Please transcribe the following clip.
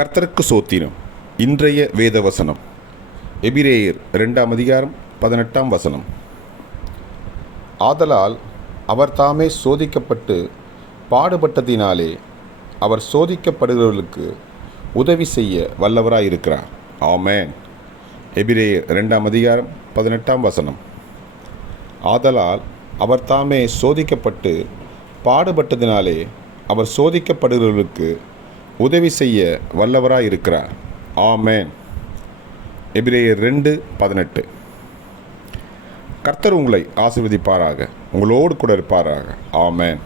கர்த்தருக்கு சோத்தினம் இன்றைய வேத வசனம் எபிரேயர் இரண்டாம் அதிகாரம் பதினெட்டாம் வசனம். ஆதலால் அவர் தாமே சோதிக்கப்பட்டு பாடுபட்டதினாலே அவர் சோதிக்கப்படுகிறவர்களுக்கு உதவி செய்ய வல்லவராயிருக்கிறார். ஆமேன். எபிரேயர் இரண்டாம் அதிகாரம் பதினெட்டாம் வசனம். ஆதலால் அவர் தாமே சோதிக்கப்பட்டு பாடுபட்டதினாலே அவர் சோதிக்கப்படுகிறவர்களுக்கு உதவி செய்ய வல்லவராக இருக்கிறார். ஆமேன். எபிரேயர் ரெண்டு பதினெட்டு. கர்த்தர் உங்களை ஆசீர்வதிப்பாராக. உங்களோடு கூட இருப்பாராக. ஆமேன்.